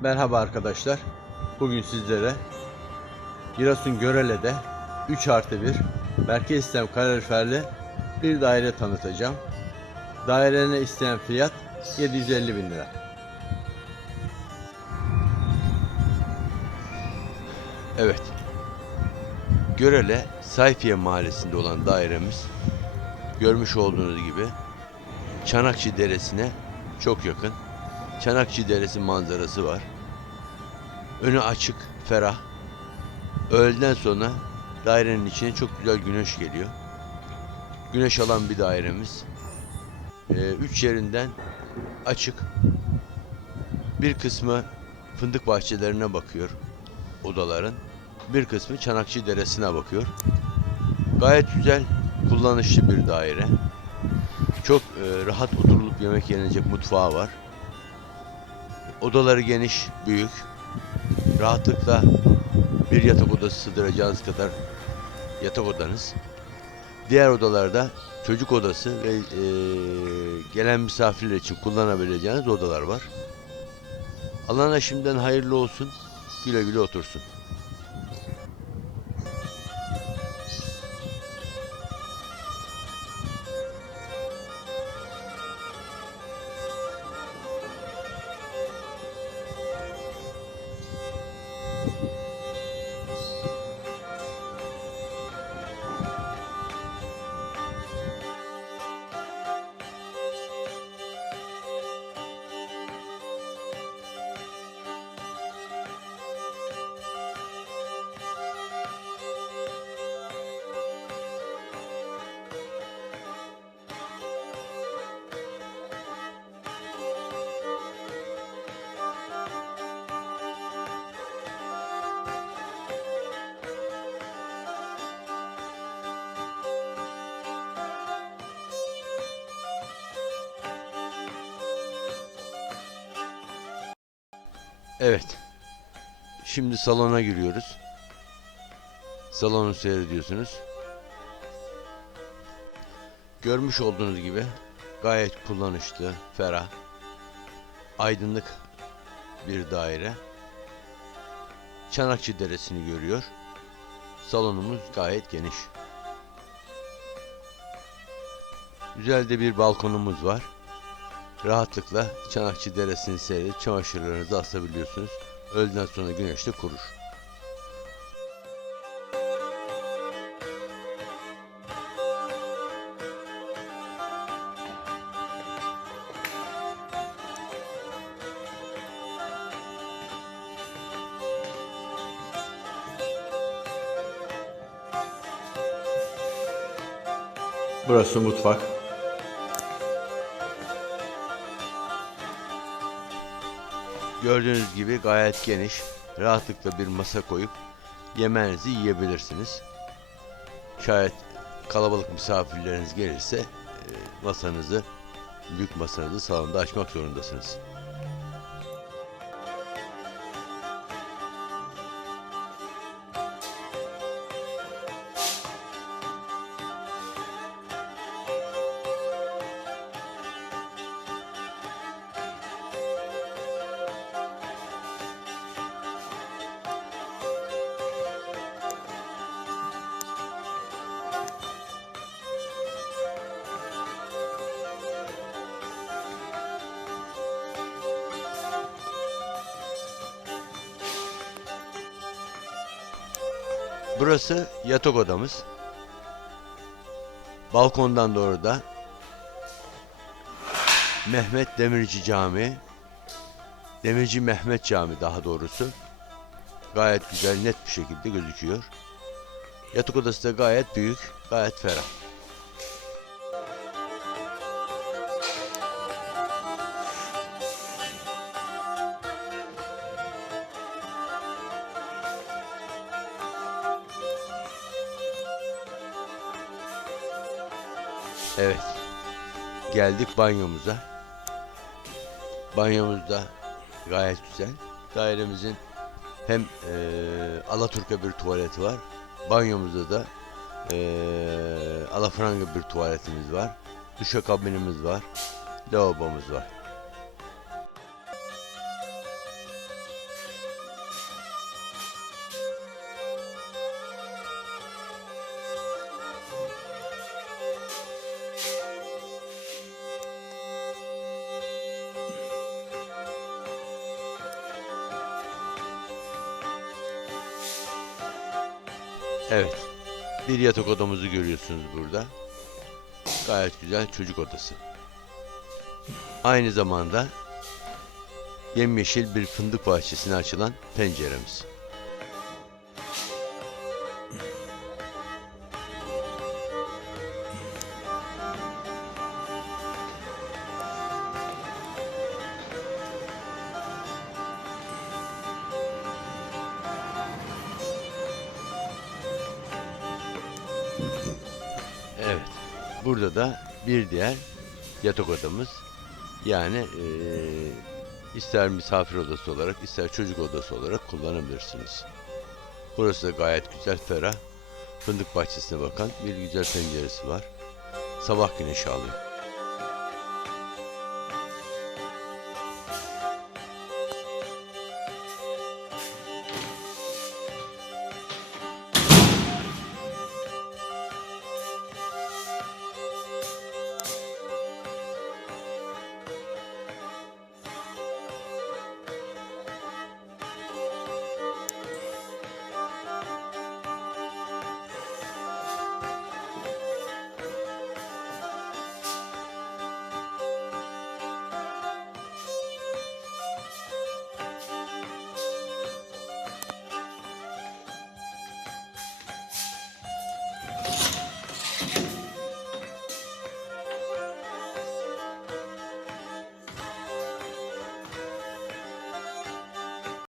Merhaba arkadaşlar. Bugün sizlere Giresun Görele'de 3 artı 1 merkez sistem kaloriferli bir daire tanıtacağım. Dairene isteyen fiyat 750 bin lira. Evet. Görele Sayfiye mahallesinde olan dairemiz görmüş olduğunuz gibi Çanakçı Deresi'ne çok yakın. Çanakçı Deresi manzarası var. Önü açık, ferah. Öğleden sonra dairenin içine çok güzel güneş geliyor. Güneş alan bir dairemiz. Ee, üç yerinden açık. Bir kısmı fındık bahçelerine bakıyor odaların. Bir kısmı Çanakçı Deresi'ne bakıyor. Gayet güzel, kullanışlı bir daire. Çok e, rahat oturulup yemek yenilecek mutfağı var. Odaları geniş, büyük. Rahatlıkla bir yatak odası sığdıracağınız kadar yatak odanız. Diğer odalarda çocuk odası ve e, gelen misafirler için kullanabileceğiniz odalar var. Alana şimdiden hayırlı olsun. Güle güle otursun. Evet. Şimdi salona giriyoruz. Salonu seyrediyorsunuz. Görmüş olduğunuz gibi gayet kullanışlı, ferah, aydınlık bir daire. Çanakçı Deresi'ni görüyor. Salonumuz gayet geniş. Güzel de bir balkonumuz var. Rahatlıkla Çanakçı Deresi'ni seyredip çamaşırlarınızı asabiliyorsunuz. Öğleden sonra güneşte kurur. Burası mutfak. Gördüğünüz gibi gayet geniş. Rahatlıkla bir masa koyup yemeğinizi yiyebilirsiniz. Şayet kalabalık misafirleriniz gelirse e, masanızı, büyük masanızı salonda açmak zorundasınız. Burası yatak odamız. Balkondan doğru da Mehmet Demirci Camii, Demirci Mehmet Camii daha doğrusu gayet güzel net bir şekilde gözüküyor. Yatak odası da gayet büyük, gayet ferah. Evet. Geldik banyomuza. Banyomuzda gayet güzel. Dairemizin hem eee Alaturka bir tuvaleti var. Banyomuzda da eee alafranga bir tuvaletimiz var. Duşakabinimiz var. Lavabomuz var. Evet. Bir yatak odamızı görüyorsunuz burada. Gayet güzel çocuk odası. Aynı zamanda yemyeşil bir fındık bahçesine açılan penceremiz. Burada da bir diğer yatak odamız. Yani eee, ister misafir odası olarak ister çocuk odası olarak kullanabilirsiniz. Burası da gayet güzel, ferah. Fındık bahçesine bakan bir güzel penceresi var. Sabah güneşi alıyor.